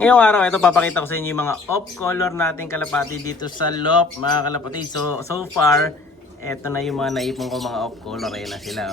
Ngayong araw, ito papakita ko sa inyo yung mga off color nating kalapati dito sa loft, mga kalapati. So far, ito na yung mga naipon ko mga off color. Ayan na sila.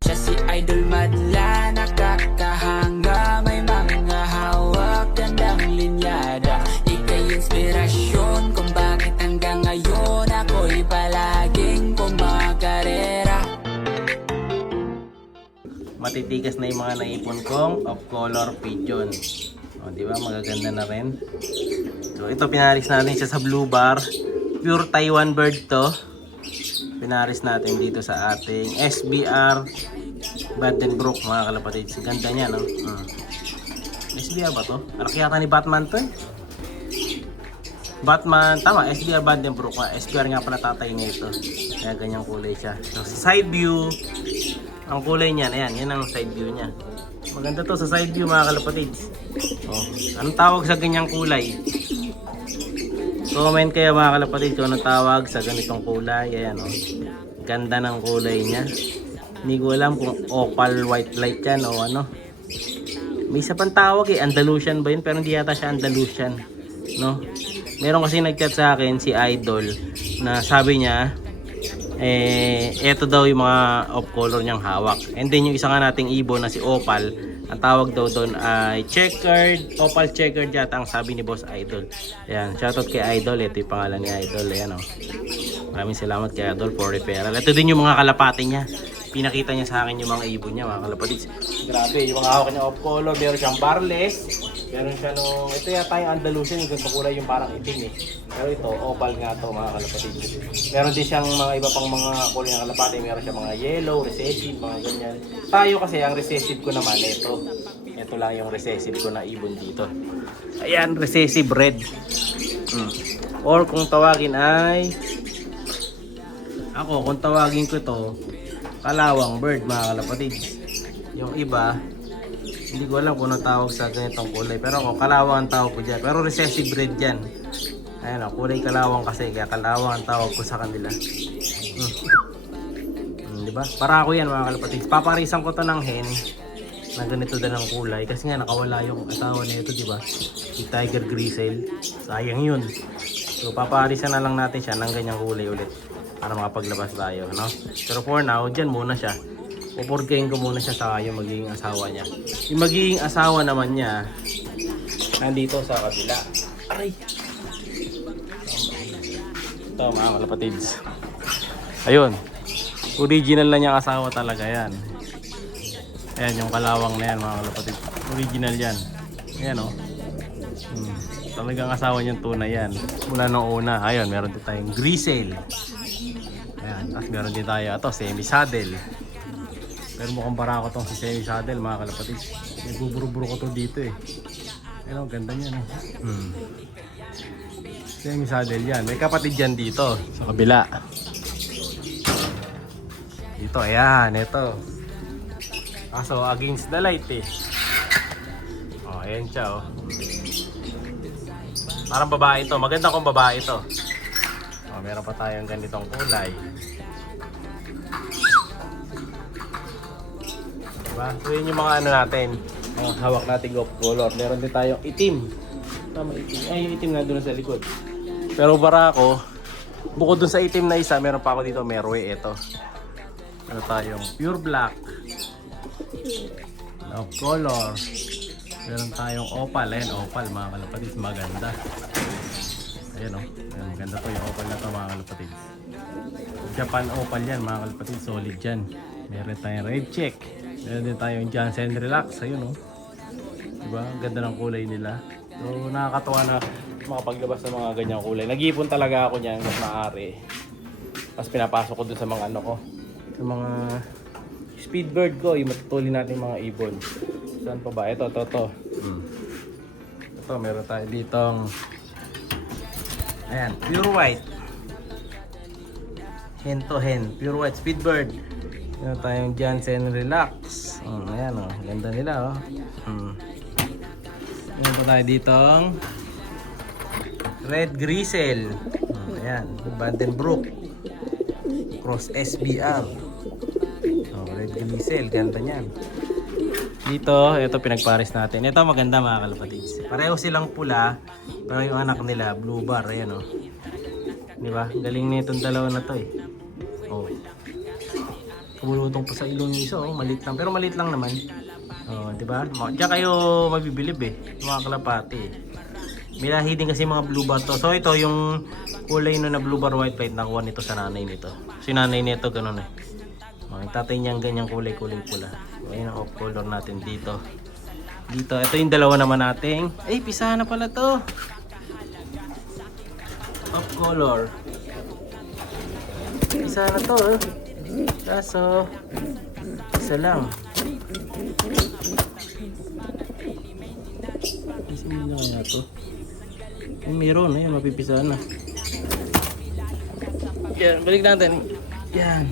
Siya si Idol Madla, nakakahanga, may mga hawak, gandang linyada. Ika'y inspirasyon kung bakit hanggang ngayon ako'y palaging kumakarera. Matitigas na yung mga naipon kong off color pigeon. Di ba? Magaganda na rin. So ito pinaris natin siya sa blue bar. Pure Taiwan bird to. Pinaris natin dito sa ating SBR Vandenbroek, mga kalapatid. Ganda niya, no? SBR ba to? Anak yata ni Batman to eh. Batman, tama, SBR Vandenbroek. SBR nga pala tatay niya ito. Kaya ganyang kulay siya. So sa side view, ang kulay niyan, ayan, yan ang side view niya. Maganda to sa side view, mga kalapatid. Anong tawag sa ganyang kulay? Comment kayo, mga kalapatid, kung anong tawag sa ganitong kulay. Ayan, ganda ng kulay niya. Hindi ko alam kung opal white light yan o ano. May isa pang tawag eh, Andalusian ba yun? Pero hindi yata siya Andalusian, no? Meron kasi nag-chat sa akin si Idol na sabi niya eto daw yung mga off color niyang hawak. And then yung isa nga nating ibon na si Opal, ang tawag daw doon ay checkered, Opal checkered yata ang sabi ni Boss Idol. Ayan, shoutout kay Idol. Ito yung pangalan ni Idol. Ayan, maraming salamat kay Idol for referral. Ito din yung mga kalapati niya. Pinakita niya sa akin yung mga ibon niya, mga kalapati. Grabe, yung mga hawak niya off color. Meron siyang barless. Meron siya nung, ito yata yung Andalusian, yung ganito kulay yung parang itim eh. Pero ito, opal nga to, mga kalapatid. Meron din siyang mga iba pang mga kulay ng kalapati. Meron siyang mga yellow, recessive, mga ganyan. Tayo kasi, ang recessive ko naman, ito. Ito lang yung recessive ko na ibon dito. Ayan, recessive red. Or kung tawagin ay, kung tawagin ko to, kalawang bird, mga kalapatid. Yung iba, hindi ko alam kung anong tawag sa ganitong kulay. Pero ako, kalawang ang tawag ko dyan. Pero recessive red yan. Ayan o, kulay kalawang kasi. Kaya kalawang ang tawag ko sa kanila. Diba? Para ako yan, mga kalapatid. Paparisan ko to ng hen na ganito din ang kulay. Kasi nga nakawala yung asawa na ito, diba? Si Tiger Grizzle. Sayang yun. So paparisan na lang natin siya ng ganyang kulay ulit para makapaglabas tayo, no? Pero for now, dyan muna siya. Pupurgayin ko muna siya sa yung magiging asawa niya. Yung magiging asawa naman niya nandito sa kabila. Aray! Ito, mga kalapatids. Ayun. Original na niyang asawa talaga yan. Ayan yung kalawang na yan, mga kalapatids. Original yan. Ayan o. Talagang asawa niyang tunay yan. Mula nung una. Ayun, meron din tayong Grizzle. Ayan. Tapos meron din tayo ito, semi-saddle. Pero mukhang barako tong si Semi Saddle, mga kalapatid. May buburo-buro ko to dito eh. Ayun, ganda niya, no? Semi Saddle yan. May kapatid yan dito sa kabila. Dito, ayan, ito. So against the light eh. Ayan siya, Parang babae ito. Maganda kung babae ito. Meron pa tayong ganitong kulay. So yun yung mga ano natin, hawak natin off color. Meron din tayong itim. Tama, itim. Ay, yung itim na doon sa likod. Pero barako, bukod dun sa itim na isa, meron pa ako dito, Merwe, ito. Ano tayong pure black. Off color. Meron tayong opal. Ayan, opal, mga kalapatid. Maganda. Ayan o. Ayan, maganda to yung opal na to, mga kalapatid. Japan opal yan, mga kalapatid. Solid yan. Meron tayong red check. Meron din tayong Jansen Relax. Ayun diba? Ganda ng kulay nila. So nakakatawa na makapaglabas ng mga ganyang kulay. Nag-iipon talaga ako niyan mas maaari. Tapos pinapasok ko dun sa mga ano ko. Sa mga speedbird ko. Yung matutulin natin mga ibon. Saan pa ba? Ito. Ito, meron tayo ditong ayan, pure white. Hen to hen. Pure white speedbird. Meron tayong Jansen Relax. Ayan ganda nila Meron pa tayo ditong Red Grizzle. Ayan, Vandenbroek Cross SBR. Red Grizzle, ganda niyan. Dito, ito pinagpares natin. Ito maganda mga kalapatids. Pareho silang pula, pero yung anak nila, blue bar. Ayan o. Di ba? Galing na itong dalawa na to eh. Oh. Kumulutong pa sa ilong yung isa. Oh. Maliit lang. Pero maliit lang naman. Oh, di ba? Diyan kayo mabibilib eh. Mga kalapati eh. May lahi din kasi mga blue bar to. So ito yung kulay no na blue bar white light nakuha nito sa nanay nito. Si nanay nito ganun eh. Oh, yung tatay niyang ganyang kulay pula. So ayun ang off color natin dito. Dito, ito yung dalawa naman nating. Ay, pisa na pala to. Off color. Isa na to eh. Kaso isa lang. Isa na kaya to. Kung meron, ayan, mapipisa na. Yan, balik natin. Yan.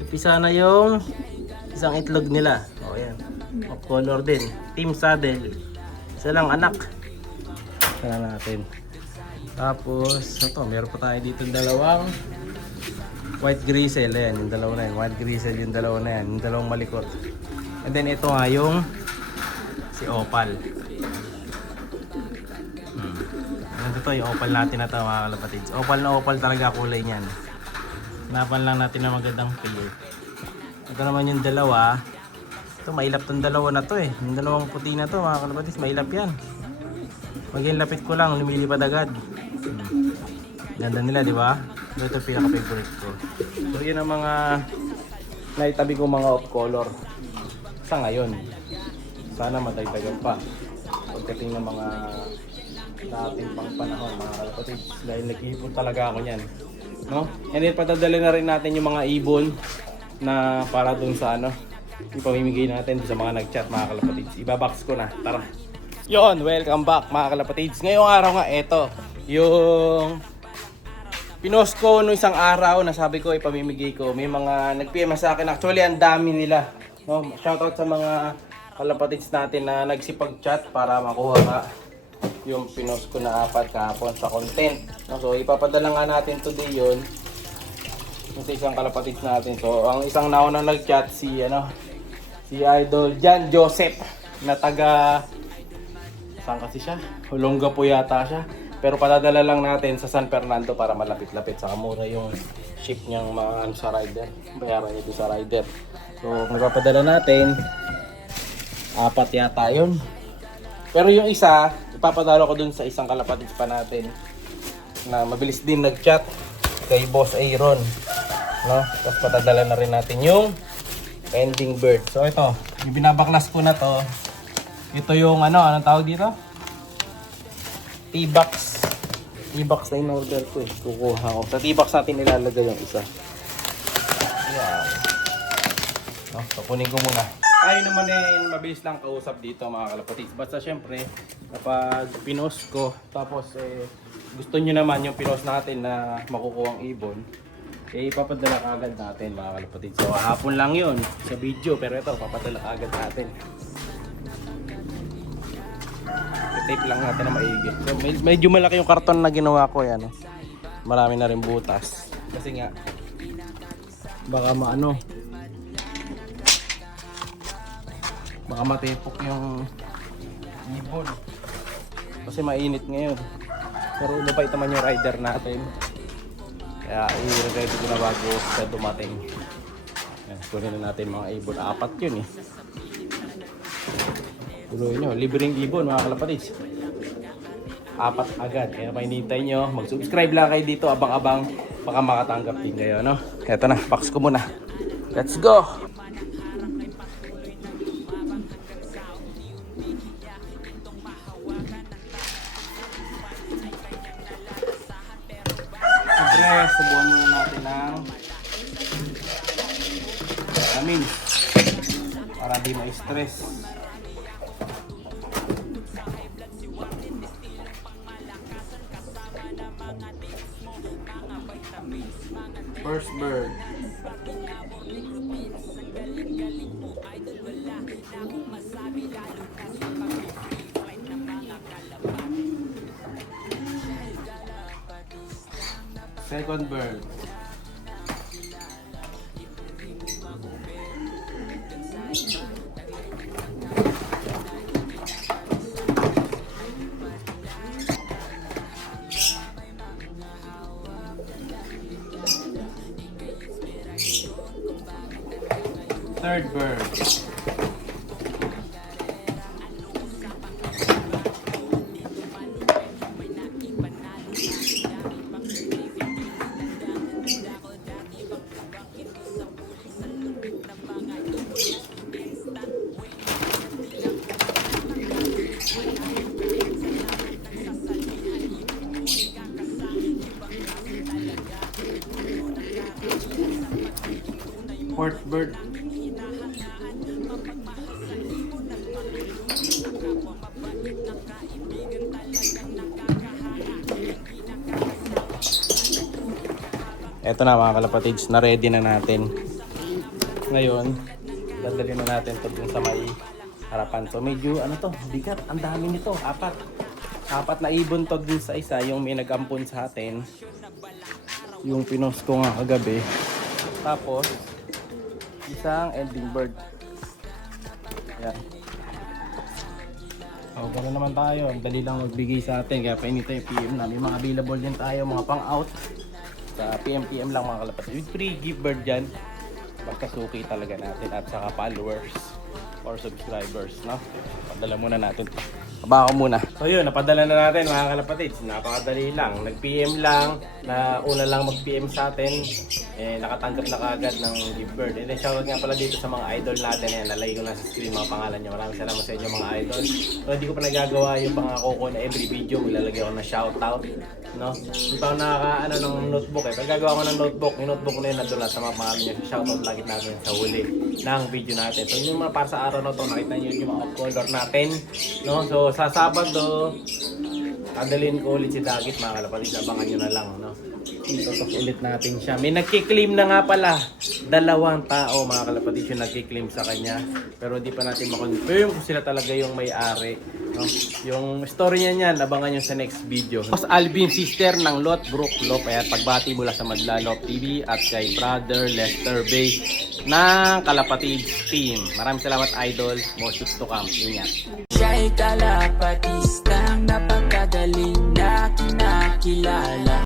Mapipisa na yung isang itlog nila. O, yan. Off color din. Team Saddle. Isa lang anak. Sana natin. Tapos, ito, meron pa tayo dito dalawang white grizzle. Ayan, yung dalawa na yan. White grizzle yung dalawa na yan. Yung dalawang malikot. And then, ito nga yung si Opal. Ito to, yung Opal natin na ito mga kalapatids. Opal na Opal talaga kulay niyan. Hanapan lang natin na magandang pair. Ito naman yung dalawa. Ito, mailap tong dalawa na to eh. Yung dalawang puti na to mga kalapatids, mailap yan. Maging lapit ko lang, lumilipad agad. Ganda nila, di ba? Ito pinaka-favorite ko. So, yun ang mga naitabi kong mga off color sa ngayon. Sana matagtagan pa. Pagdating ng mga dating pang panahon, mga kalapatids. Dahil nag-iipon talaga ako niyan. No? And then, patadala na rin natin yung mga ibon na para dun sa ano, ipamimigay natin sa mga nag-chat mga kalapatids. Ibabox ko na. Tara! Yon, welcome back mga kalapatids. Ngayong araw nga, eto, yung pinost ko no isang araw na sabi ko ipamimigay ko. May mga nag-PM sa akin. Actually, ang dami nila. No? Shoutout sa mga kalapatids natin na nagsipag-chat para makuha ka yung pinost ko na 4 kahapon sa content. No? So, ipapadala nga natin today yun sa isang kalapatids natin. So, ang isang nauna nag-chat si Idol Jan Joseph na taga saan kasi siya? Olonga po yata siya. Pero padadala lang natin sa San Fernando para malapit-lapit. Saka mura yung ship niyang mga sa rider. Bayaran niyo sa rider. So, magpapadala natin. 4 yata yun. Pero yung isa, ipapadala ko dun sa isang kalapatids pa natin na mabilis din nag-chat kay Boss Aaron. No? Tapos patadala na rin natin yung ending bird. So, ito. Yung binabaklas ko na to. Ito yung anong tawag dito? T-box. T-box na in-order ko eh. Kukuha ko. Sa T-box natin ilalagay yung isa. Yan. No, so kunin ko muna. Tayo naman eh, mabilis lang kausap dito mga kalapatids. Basta syempre, kapag pinost ko, tapos gusto nyo naman yung pinost natin na makukuha ang ibon, ipapadala agad natin mga kalapatids. So hapon lang yun sa video, pero ito, papadala agad natin. Tape lang natin na maigi. So, medyo malaki yung karton na ginawa ko yan. Marami na rin butas. Kasi nga baka baka matipok yung ibon. Kasi mainit ngayon. Pero lupay naman yung rider natin. Kaya i-ready ko na bago sa dumating. Yan, kunin na natin mga ibon. 4 yun eh. Tuloy nyo, libreng ibon mga kalapatids. 4 agad. Kaya pa hinihintay nyo, mag-subscribe lang kayo dito, abang-abang, baka makatanggap din kayo, no? Eto na, box ko muna. Let's go! Siyempre, subuhan muna natin ng vitamin para di ma-stress. First bird. Second bird. third bird. Fourth bird. Eto na mga kalapatids, na ready na natin. Ngayon, dadalhin na natin ito dun sa may harapan. So medyo ano to, bigat, ang dami nito, apat na ibon to dun sa isa, yung may nag-ampon sa atin. Yung pinost ko nga kagabi. Tapos, isang ending bird. Ayan. So, gano'n naman tayo. Ang dali lang magbigay sa atin. Kaya anytime PM na. May mga available din tayo, mga pang-out. Sa PM lang mga kalapatids. With free gift bird dyan. Basta suki talaga natin. At saka followers or subscribers. No? Padala muna natin. Aba ako muna. So yun, napadala na natin mga kalapatids. Napakadali lang. Nag-PM lang. Na una lang mag-PM sa atin. Nakatanggap na kaagad ng gift bird. And then shoutout nga pala dito sa mga idol natin. Ayan, nalagay ko na sa screen mga pangalan nyo. Maraming salamat sa inyo mga idol. So hindi ko pa nagagawa yung pangako ko na every video ilalagay ko na shoutout. No? Hindi pa ako nakaka ng notebook eh. Pag gagawa ko ng notebook, yung notebook na yun nandun lahat sa mga pangalan nyo. Shoutout lagi natin sa huli ng video natin. So yung mga para sa araw na to, nakita nyo yung mga color natin. No? So sa Sabado, dadalhin ko ulit si Dagit mga kalapatids. Abangan nyo na lang. No? Itutok ulit natin siya. May nagkiklaim na nga pala. 2 tao mga kalapatids yung nagkiklaim sa kanya. Pero di pa natin makonfirm kung sila talaga yung may-ari. No? Yung story niya niyan, abangan nyo sa next video. Boss Alvin, sister ng Lot Brook Lop. Ayan, pagbati mula sa Madlalop TV at kay Brother Lester Bay ng Kalapatids Team. Maraming salamat idol. More shoots to come. Ingat. Siya'y kalapatistang napakagaling na kinakilala.